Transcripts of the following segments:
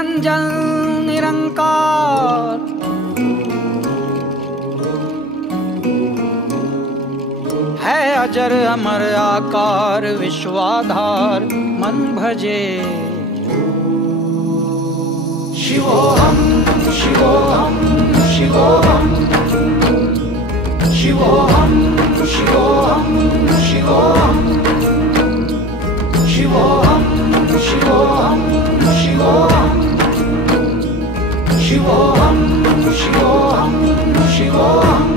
निरंजन निरंकार, है अजर अमर आकार विश्वाधार मन भजे। शिवोहम शिवोहम शिवोहम शिवोहम शिवोहम शिवोहम शिवोहम शिवोहम शिवोहम शिवोहम शिवोहम शिवोहम।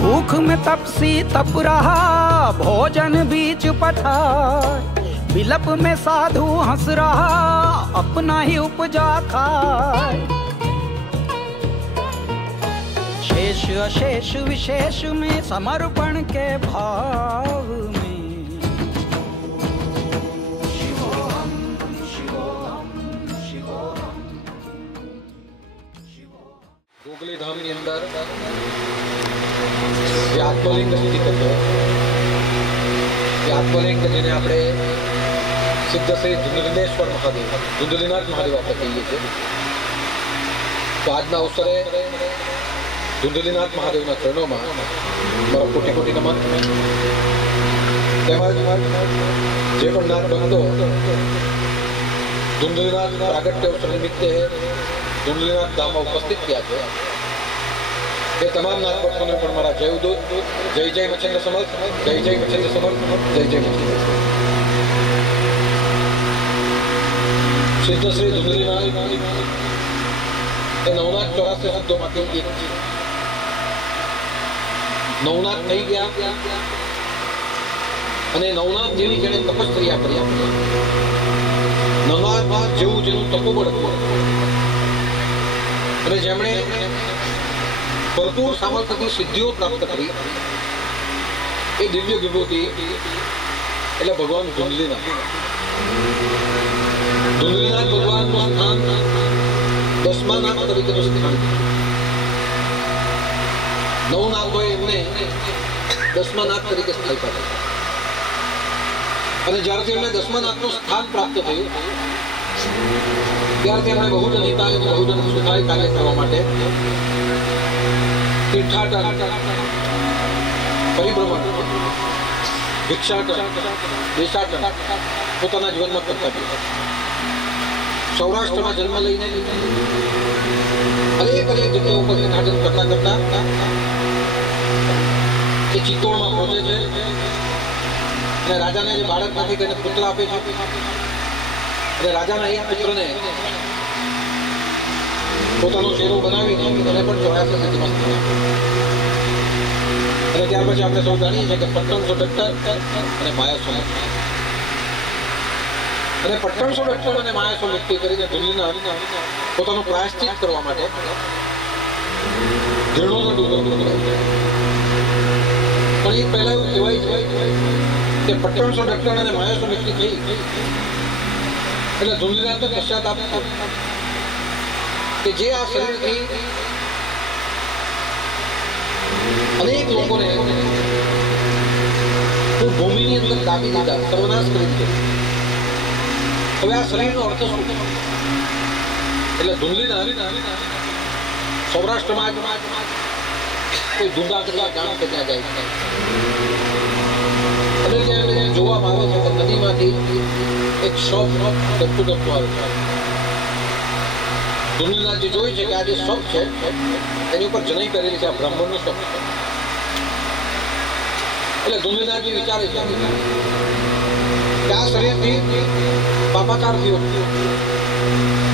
भूख में तपसी तप रहा, भोजन बीच पठार, बिलप में साधु हंस रहा, अपना ही उपजा खाए। शेष अशेष विशेष में समर्पण के भाव में। शिवोहम शिवोहम शिवोहम शिवोहम। गोगली धाम ની અંદર જે આત્મલિંગ સ્થિત હતો, એ આત્મલિંગ જેને આપણે સિદ્ધ શ્રી ધુંધલીનેશ્વર મહાદેવ, ધુંધલીનાથ મહાદેવ આપણે કહીએ છીએ, તો આજના અવસરે ધુંધલીનાથ મહાદેવના ચરણોમાં મારો કોટી કોટી નમન। તેમજ જે પણ નાથ ભક્તો ધુંધલીનાથ પ્રાગટ્ય અવસર નિમિત્તે ધુંધલીનાથ ધામમાં ઉપસ્થિત થયા છે, એ તમામ નાથ ભક્તોને પણ મારા જય ઉદૂત, જય જય મચ્છેન્દ્ર સમર્થ, જય જય મચ્છેન્દ્ર સમર્થ, જય જય મચ્છેન્દ્ર સમર્થ। સિદ્ધ શ્રી ધુંધલીનાથ એ નવનાથ 84 શબ્દોમાંથી એક છે। નવનાથ થઈ ગયા અને નવનાથ જેવી જેને તપશ્ચર્યા કરી, નવનાથ જેવું જેનું તપોબળ હતું અને જેમણે ભરપૂર સામર્થ્યથી સિદ્ધિઓ પ્રાપ્ત કરી, એ દિવ્ય વિભૂતિ એટલે ભગવાન ધુંધલીનાથ। ધુંધલીનાથ ભગવાનનું સ્થાન 10મા નાથ તરીકેનું સ્થાન છે। નવનાથોએ એમને 10મા નાથ તરીકે સ્થાપ્યા હતા અને જ્યારથી એમને 10મા નાથનું સ્થાન પ્રાપ્ત થયું, ત્યારથી એમણે બહુજન હિતાય અને બહુજન સુખાય કાર્ય કરવા માટે તીર્થાટન, પરિભ્રમણ, ભિક્ષાટન, દેશાટન પોતાના જીવનમાં કરતા ગયા। સૌરાષ્ટ્રમાં જન્મ લઈને અનેક જગ્યાઓ પર તીર્થાટન કરતા કરતા એ ચિત્તોડમાં પહોંચે છે અને રાજાને જે બાળક નથી તેને પુત્ર આપે છે અને રાજાના એક પુત્રને પોતાનો ચહેરો બનાવીને તેને પણ 84 સિદ્ધિમાં સ્થાન આપ્યું। અને ત્યાર પછી આપણે સૌ જાણીએ છીએ કે પટ્ટણસો ડક્ટર અને માયાસો મુક્તિ, અને પટ્ટણસો ડક્ટર અને માયાસો મુક્તિ કરીને ધુંધલીનાથ પોતાનો પ્રાયશ્ચિત કરવા માટે જીર્ણોનો ડુંગર ઉતર્યા। પણ એ પહેલા એવું કહેવાય છે કે પટ્ટણસો ડક્ટર અને માયાસો મુક્તિ થઈ એટલે ધુંધલીનાથને પશ્ચાતાપ થયો કે જે આ શરીરથી અનેક લોકોને ભૂમિની અંદર દાબી દીધા, સર્વનાશ કરી દીધો, હવે આ શરીરનો અર્થ શું? એટલે ધુંધલીનાથ સૌરાષ્ટ્રમાં કોઈ ધુંધા કરવા ગામ કે ત્યાં જાય અને ત્યાં જોવામાં આવે છે કે નદીમાંથી એક શબ ડપતું ડપતું આવે છે। ધુંધલીનાથ જે જોઈ છે કે આ જે શબ છે એની ઉપર જનઈ કરેલી છે, આ બ્રાહ્મણનો શબ છે। એટલે ધુંધલીનાથજી વિચારે છે કે આ શરીરથી પાપાચાર થયો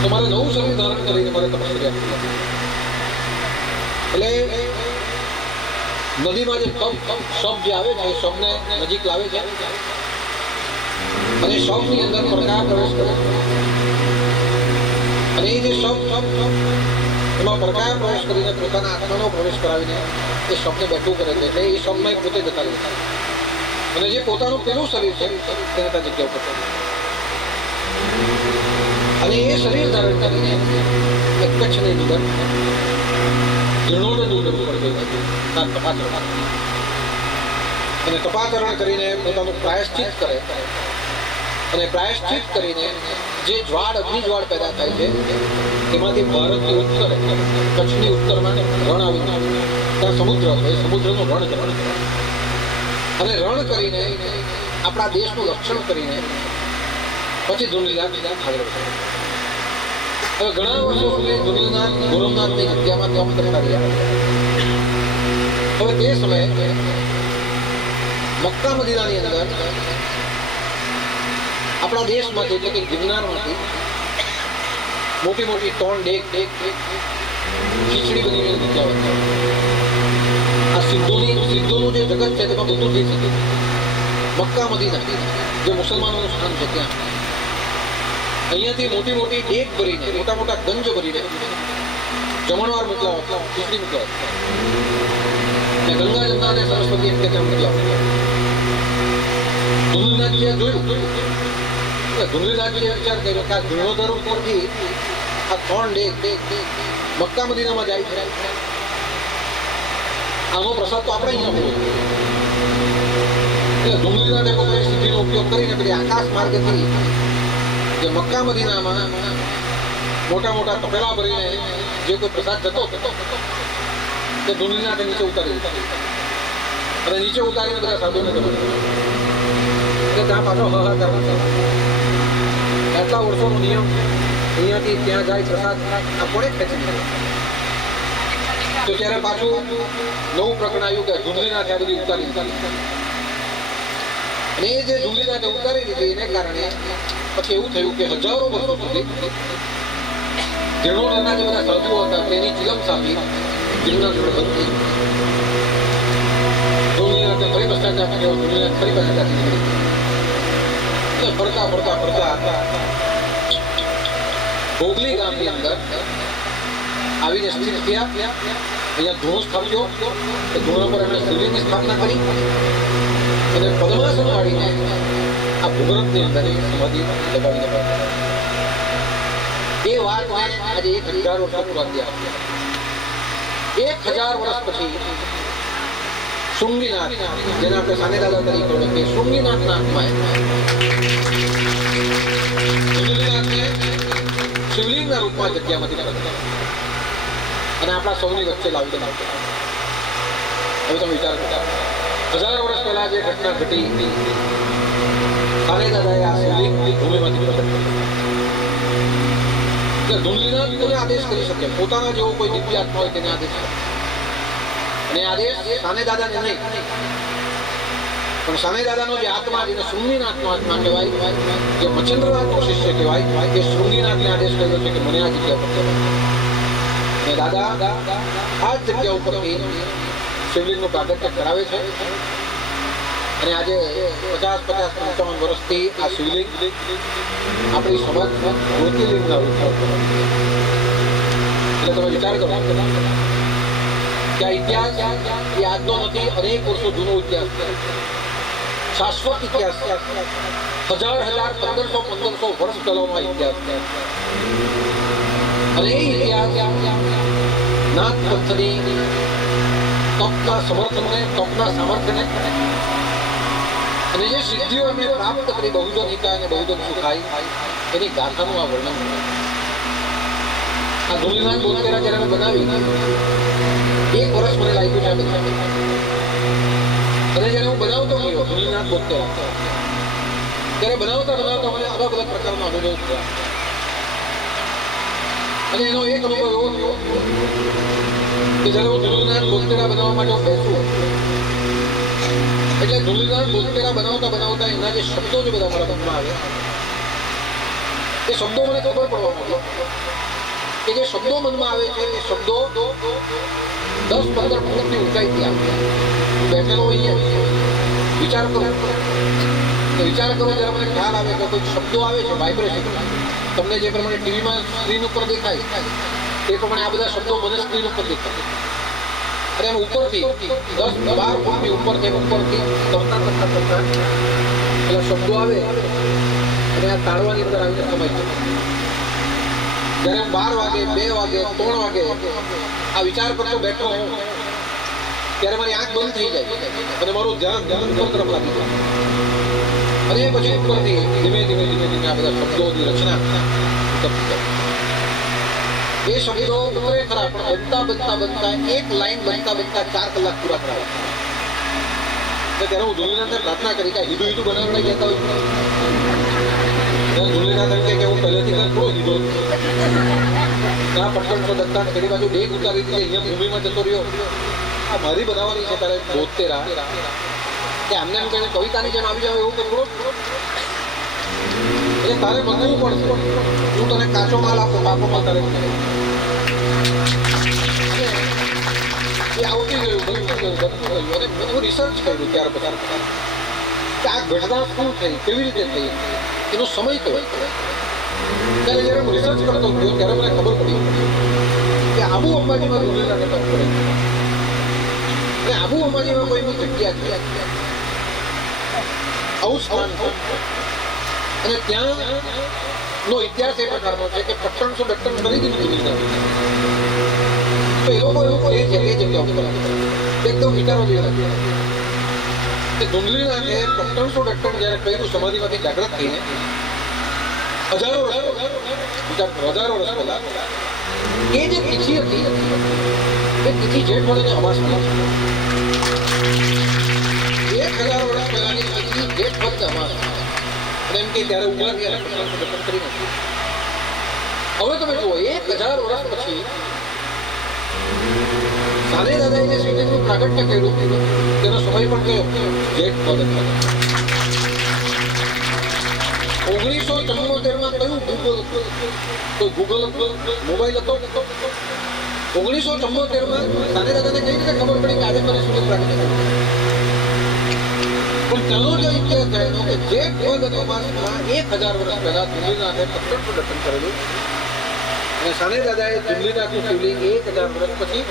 તો મારે નવું શરીર ધારણ કરીને મારે તપસ્યા કરવી। એટલે નદીમાં જે શબ જે આવે છે એ શબને નજીક લાવે છે અને શબની અંદર પ્રકાશ પ્રવેશ કરે અને એ જે શબ એમાં પડકાર પ્રવેશ કરીને પોતાના આત્માનો પ્રવેશ કરાવીને એ શબને બેઠું કરે છે. એટલે એ શબમાં પોતે જતા રહે છે અને જે પોતાનું પેલું શરીર છે તેને ત્યાં જગ્યા ઉપર અને એ શરીર ધારણ કરીને એક કચ્છની અંદર જીર્ણોદય દૂર કરવું પડે અને તપાચરણ કરીને પોતાનું પ્રાયશ્ચિત કરે અને પ્રાયશ્ચિત કરીને જે જ્વાળ અગ્નિ જ્વાળ પેદા થાય છે તેમાંથી ભારતની ઉત્તર કચ્છની ઉત્તરમાં રણ આવી ત્યાં સમુદ્ર છે. સમુદ્રનું રણ છે અને રણ કરીને આપણા દેશનું રક્ષણ કરીને પછી ધુંધલીનાથ આગળ વધે. હવે ઘણા વર્ષો સુધી ધુંધલીનાથ ગોરખનાથની જગ્યામાં તપ કરતા રહ્યા. હવે તે સમયે મક્કા મદીનાની અંદર આપણા દેશમાંથી એટલે કે ગિરનારમાંથી મોટી મોટી 3 ડેક ખીચડી બની જગ્યા. આ સિદ્ધોનું જે જગત છે તેમાં બધું થઈ શકે. મક્કા મદીના જે મુસલમાનોનું સ્થાન છે ત્યાં અહીંયાથી મોટી મોટી ડેક ભરીને મોટા મોટા ગંજ ભરીને જમણવાર મોકલાવા, ખીચડી મોકલાવા અને ગંગા જમના અને સરસ્વતી એમ કે ત્યાં મોકલાવા. ધુંધલીનાથજીએ જોયું ધુંધલીનાથજીએ વિચાર કર્યો કે આ જીર્ણોદ્ધાર ઉપરથી આ 3 ડેક મક્કા મદીનામાં જાય છે. આનો પ્રસાદ તો આપણે અહીંયા મળ્યો. એટલે ધુંધલીનાથે પોતાની સ્થિતિનો ઉપયોગ કરીને પેલી આકાશ માર્ગથી જે મક્કા મદીનામાં મોટા મોટા તપેલા ભરીને જે કોઈ પ્રસાદ જતો તે ધુંધલીનાથે નીચે ઉતારી અને નીચે ઉતારીને બધા સાધુને જમાડ્યા. એટલે ત્યાં પાછો હાહાકાર આટલા વર્ષોનો નિયમ અહીંયાથી ત્યાં જાય પ્રસાદ આ કોણે ખેંચી. તો ત્યારે પાછું નવું પ્રકરણ આવ્યું કે ધુંધલીનાથે આ બધી ઉતારી અને એ જે ધુંધલીનાથે ઉતારી દીધી એને કારણે પછી એવું થયું કે હજારો વર્ષો સુધી જીર્ણોદ્ધારના જે બધા સાધુઓ હતા તેની ચિલમ સાપી ગિરનાર જોડે બંધ થઈ. ધુંધલીનાથે ફરી ભ્રષ્ટાચાર કર્યો. ધુંધલીનાથ ફરી ભ્રષ્ટાચાર ફરતા ફરતા ફરતા ભોગલી ગામની અંદર આવીને સ્થિર થયા. અહીંયા ધૂણો સ્થાપ્યો. એ ધૂણા પર એમણે શિવલિંગની સ્થાપના કરી અને પદ્માસન વાળીને આ ભૂગર્ભની અંદર સમાધિ દબાવી. એ વાત આજે 1000 વર્ષ પૂરા થયા. 1000 વર્ષ પછી શૃંગીનાથ, જેને આપણે સાને દાદા તરીકે ઓળખીએ, શૃંગીનાથના આત્માએ શિવલિંગના રૂપમાં જગ્યામાંથી પ્રગટ અને આપણા સૌની વચ્ચે લાવી દેવા. હવે તમે વિચાર કરો 1000 વર્ષ પહેલા જે ઘટના ઘટી સાને દાદાએ આ શિવલિંગની ભૂમિમાંથી પ્રગટ કરી. ધુંધલીનાથ કોને આદેશ કરી શકે? પોતાના જેવો કોઈ દિવ્ય આત્મા હોય તેને આદેશ કરે. અને આદેશ સાને દાદાને નહીં પણ સાને દાદાનો જે આત્મા જેને શૃંગીનાથનો આત્મા કહેવાય, જે મચ્છેન્દ્રનાથનો શિષ્ય કહેવાય, તે શૃંગીનાથને આદેશ કર્યો છે કે મને આ જગ્યા પર અને દાદા આ જગ્યા ઉપરથી શિવલિંગનું પ્રાગટ્ય કરાવે છે. અને આજે 50-55-55 વર્ષથી આ શિવલિંગ આપણી સમજ જ્યોતિર્લિંગના રૂપમાં. એટલે તમે વિચાર કરો કે આ ઇતિહાસ એ આજનો નથી, અનેક વર્ષો જૂનો ઇતિહાસ છે. શાશ્વત ઇતિહાસ છે. 1000-1500 વર્ષ પહેલાનો ઇતિહાસ છે. અને એ ઇતિહાસ નાથ પંથની તપના સમર્થનને, તપના સામર્થ્યને અને જે સિદ્ધિઓ એમણે પ્રાપ્ત કરી બહુજન હિતાય અને બહુજન સુખાય એની ગાથાનું આ વર્ણન. આ ધુંધલીનાથ બોલતેરા જ્યારે બનાવી 1 વર્ષ મને લાગ્યું છે આ બધા. અને જ્યારે હું બનાવતો ગયો ધુંધલીનાથ બોલતેરા ત્યારે બનાવતા બનાવતા મને અલગ અલગ પ્રકારનો અનુભવ થયો. અને એનો એક અનુભવ એવો થયો કે જ્યારે હું ધુંધલીનાથ બોલતેરા બનાવવા માટે બેસું એટલે ધુંધલીનાથ બોલતેરા બનાવતા બનાવતા એના જે શબ્દો જે બધા મારા મનમાં આવે એ શબ્દો મને ખબર પડવા માંડ્યો કે જે શબ્દો મનમાં આવે છે એ શબ્દો 10-15 ફૂટની ઊંચાઈથી આવે. બેઠેલો અહીંયા વિચાર કરો ત્યારે મને ખ્યાલ આવે કે કોઈ શબ્દો આવે છે, વાઇબ્રેશન તમને જે પ્રમાણે ટીવીમાં સ્ક્રીન ઉપર દેખાય એ પ્રમાણે આ બધા શબ્દો મને સ્ક્રીન ઉપર દેખાય. અને એમ ઉપરથી 10-12 ફૂટની ઉપરથી તરતા પેલા શબ્દો આવે અને આ તાળવાની અંદર આવીને સમાઈ જાય. જ્યારે 12 વાગે, 2 વાગે, 3 વાગે આ વિચાર કરતો બેઠો હું, ત્યારે મારી આંખ બંધ થઈ જાય અને મારું ધ્યાન ઉપર તરફ લાગી જાય. અને પછી ઉપરથી ધીમે ધીમે આ બધા શબ્દોની રચના કરતી જાય. એ શબ્દો ઉતરે ખરા, પણ બનતા એક લાઈન બનતા 4 કલાક પૂરા કરાવે. ત્યારે હું ધુલીનાથને પ્રાર્થના કરી કે હીધું બનાવતા જતા હોય. ધુલીનાથ કે હું પહેલેથી થોડો હીધો ત્યાં પટ્ટણ દત્તા ઘણી બાજુ ડેક ઉતારી દીધી, અહીંયા ભૂમિમાં જતો રહ્યો. આ મારી બનાવવાની છે તારે 72 કે આમને એમ કહીને કવિતાની જેમ આવી જાવ એવું કંઈ એટલે તારે બનવું પડશે. હું તને કાચો માલ આપું, પાકો માલ તારે એ આવતી ગયું, બનતું ગયું. અને હું રિસર્ચ કર્યું ત્યાર પછી કે આ ઘટના શું થઈ, કેવી રીતે થઈ, એનો સમય કયો. ત્યારે જ્યારે હું રિસર્ચ કરતો ગયો ત્યારે મને ખબર પડી કે આબુ અંબાજીમાં ધુલીના નાટક પડે અને આબુ અંબાજીમાં કોઈની જગ્યા છે, આવું સ્થાન છે. અને ત્યાંનો ઇતિહાસ એ પ્રકારનો છે કે પટ્ટણસો કરી દીધું ધુલીના. તો એ લોકો એવું કહે છે એ જગ્યા ઉપર એકદમ વિચારવા જેવી કે ધુંધલીનાથે પટ્ટણસો જ્યારે કર્યું સમાધિમાંથી જાગૃત થઈને હજારો વર્ષ પહેલા એ જે તિથિ હતી એ તિથિ જેઠ વડે અમાસમાં 1000 વર્ષ પહેલાની તિથિ જેઠ વડે અમાસ. અને એમ કે ત્યારે ઉમર ત્યારે પટ્ટણસો કરી નાખ્યું. હવે તમે જુઓ 1000 વર્ષ પછી સાને દાદાએ જે શ્રીજીનું પ્રાગટ્ય કર્યું તેનો સમય પણ કયો જેઠ વદ. 1974માં કયું ગૂગલ મોબાઈલ હતો. 1974માં સાને દાદાને કઈ રીતે ખબર પડી કે આજે મને શ્રીજી પ્રાગટ્ય કર્યું. પણ તેનો જે ઇતિહાસ થયેલો કે જેઠ વદ અને અમાસમાં 1000 વર્ષ પહેલા ધુલીનાથે પટ્ટણસો દર્શન કરેલું અને સાને દાદાએ ધુલીનાથનું શિવલિંગ 1000 વર્ષ પછી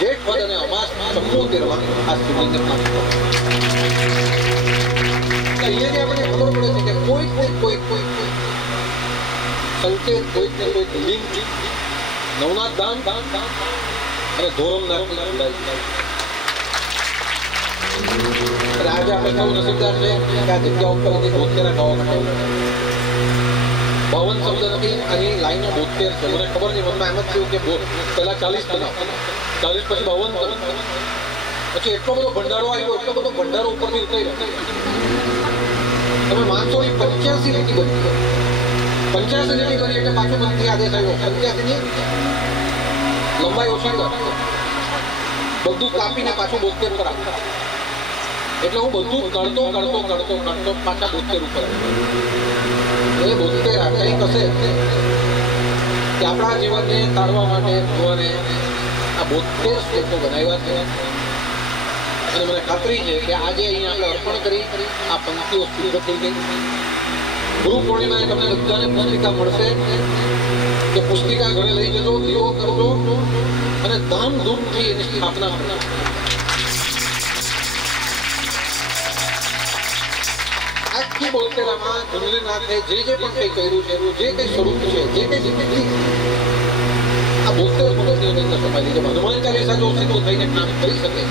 જેઠ વદ અને અમાસમાં 74માં આ શિવલિંગને પ્રાપ્ત કર્યું. અહીંયાથી આપણને ખબર પડે છે કે કોઈ સંકેત, કોઈક લિંક નવનાથ ધામ અને ધોરમનાથની જોડાઈ છે. આજે આપણે સૌ નસીબદાર છે કે આ જગ્યા ઉપર 72 ગાવા માટે 52 શબ્દ નથી, આની લાઈનો 72 છે. મને ખબર નહીં, મનમાં એમ જ થયું કે પહેલા 40 બનાવ, 40 પછી 52, પછી એટલો બધો ભંડારો આવ્યો, એટલો બધો ભંડારો ઉપરથી ઉતર્યો. તમે માનશો નહીં 85 લીટી બની. 85 લીટી બની એટલે પાછું મંત્રી આદેશ આવ્યો 85 ની લંબાઈ ઓછી કર, બધું કાપીને પાછું 72 પર આપ. એટલે હું બધું કરતો પાછા 72 ઉપર એ 72 કંઈક હશે કે આપણા જીવનને તારવા માટે ભગવાને આ 72 શ્લોકો બનાવ્યા છે. અને મને ખાતરી છે કે આજે અહીંયા આપણે અર્પણ કરી આ પંક્તિઓ શુદ્ધ થઈ ગઈ. ગુરુ પૂર્ણિમાએ તમને બધાને પુસ્તિકા મળશે કે પુસ્તિકા ઘરે લઈ જજો, દીવો કરજો અને ધામધૂમથી એની સ્થાપના કરજો. આખી 72માં ધુલીનાથે જે પણ કંઈ કર્યું છે, જે કંઈ સ્વરૂપ છે, જે કંઈ જિંદગી આ 72 મૂર્તિઓની અંદર સમાયેલી છે. હનુમાન ચાલીસા જો સીધો થઈને કામ કરી શકે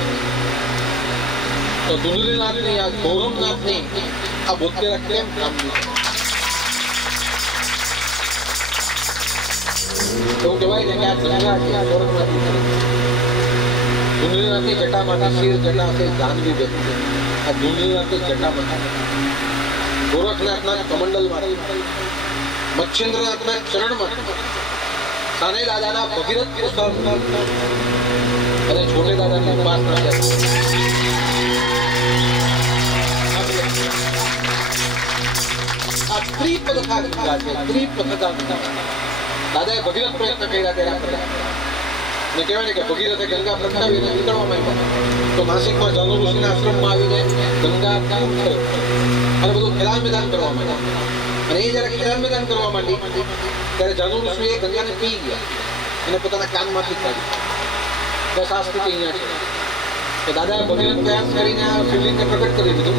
તો ધુલીનાથની આ ધોરમનાથની આ 72 કેમ કામની છે? એવું કહેવાય ને કે આ ગંગા છે, આ સ્વર્ગમાંથી ધુલીનાથની જટામાંથી શિર જટા છે, જાનવી બેઠી આ ધુલીનાથની જટામાંથી, ગોરખનાથના કમંડલમાંથી, મચ્છેન્દ્રનાથના ચરણમાંથી, સાને દાદાના ભગીરથ પુરસ્કાર અને છોટે દાદાની ઉપાસના છે. આ ત્રિપથકા ગંગા છે, ત્રિપથકા ગંગા. દાદાએ ભગીરથ પ્રયત્ન કર્યા ત્યારે અને કહેવાય ને કે ભગીરથે ગંગા પ્રગટાવીને નીકળવા માંડ્યા તો નાસિકમાં જાનુ ઋષિના આશ્રમમાં આવીને ગંગા અને બધું ખેલાન મેદાન કરવા માંડ્યા. અને એ જ્યારે ખેલાન મેદાન કરવા માંડી ત્યારે જાનુ ઋષિએ ગંગાને પી ગયા એને પોતાના કાનમાંથી કાઢી. બસ આ સ્થિતિ અહીંયા છે કે દાદાએ ભગીરથ પ્રયાસ કરીને આ શિવલિંગને પ્રગટ કરી દીધું.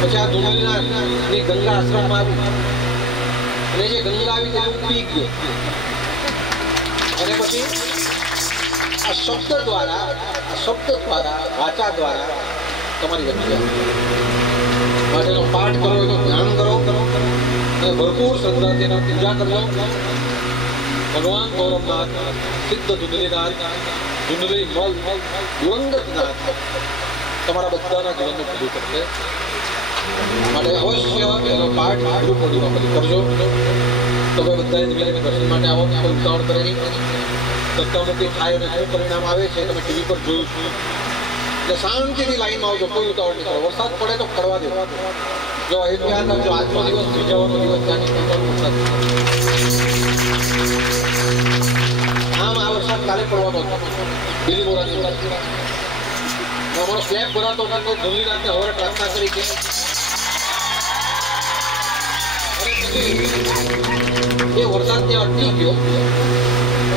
પછી આ ધુંધલીનાથની ગંગા આશ્રમમાં આવી અને જે ગંગા આવી તેને પી ગયો અને પછી આ શબ્દ દ્વારા વાચા દ્વારા તમારી વચ્ચે માટેનો પાઠ કરો, એનો ધ્યાન કરો અને ભરપૂર શ્રદ્ધાથી એનો પૂજા કરજો. ભગવાન ગૌરવનાથ, સિદ્ધ ધુંધલીનાથ, ધુંધલી મલ, દિવંગતનાથ તમારા બધાના જીવનનું પૂરું કરશે. માટે અવશ્ય એનો પાઠ ગુરુ પૂર્ણિમા પછી કરજો. તમે બધાએ દિવ્યાંગ દર્શન માટે આવો, કોઈ ઉતાવળ કરે નહીં. ધક્કામુક્કી થાય અને શું પરિણામ આવે છે તમે ટીવી પર જોયું છું. એટલે શાંતિથી લાઈનમાં આવજો, કોઈ ઉતાવળ નહીં કરો. વરસાદ પડે તો પડવા દેવો. જો એ ધ્યાન રાખજો, આજનો દિવસ ત્રીજાવાનો દિવસ ત્યાંની વરસાદ. આમ આ વરસાદ કાલે પડવાનો હતો બિલીમોરાની વરસાદ. અમારો સ્લેબ ભરાતો હતો તો ધુંધલીનાથને હવે પ્રાર્થના કરી કે એ વરસાદ ત્યાં અટકી ગયો.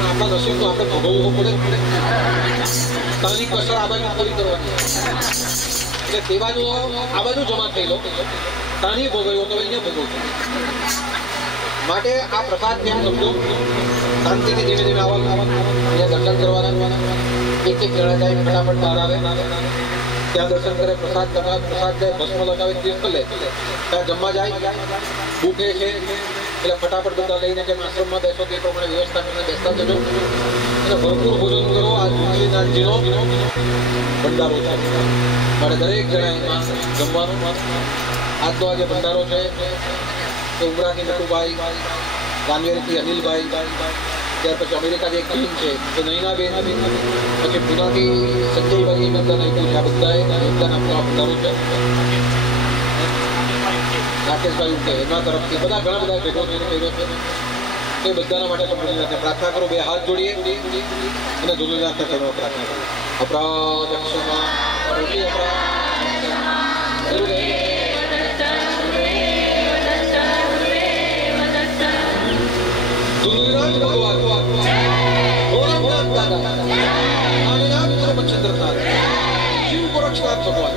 આપણા નસીબ તો આપણે ભોગવવું પડે. તાની કસર આ બાજુ પૂરી કરવાની એટલે તે બાજુ આ બાજુ જમા થઈ લો. તાની ભોગવ્યો તો અહીંયા ભોગવજો. માટે આ પ્રસાદ ત્યાં સમજો. શાંતિથી ધીમે ધીમે આવવાનું, અહીંયા દર્શન કરવાના. એક જણા જાય ફટાફટ બહાર આવે, ત્યાં દર્શન કરે, પ્રસાદ જાય, ભસ્મ લગાવે, તીર્થ લે, ત્યાં જમવા જાય. ભૂખે છે એટલે ફટાફટ બધા લઈને જેમ આશ્રમમાં બેસો તે પ્રમાણે વ્યવસ્થા કરીને બેસતા જજો અને ભરપૂર ભોજન કરો. આ ધુંધલીનાથજીનો ભંડારો છે માટે દરેક જણા એમાં જમવાનું. આજનો આ જે ભંડારો છે એ ઉમરાથી નટુભાઈ, ગાંધીથી અનિલભાઈ, ત્યાર પછી અમેરિકાથી એક ટીમ છે તો નૈનાબેન, પછી પુનાથી સંજયભાઈ યોગદાન આપ્યું છે. આ બધાએ યોગદાન આપવાનો ભંડારો છે. રાકેશભાઈ કે એમના તરફથી બધા ઘણા બધા ભેગો થઈને કર્યો છે. એ બધાના માટે ધુંધલીનાથને પ્રાર્થના કરો. બે હાથ જોડીએ અને ધુંધલીનાથને કરવા પ્રાર્થના કરો. અપરાધક્ષમા ધુંધલીનાથ ભગવાન, ગૌરવનાથ દાદા, આનંદનાથ ધર્મચંદ્રનાથ, શિવ ગોરક્ષનાથ ભગવાન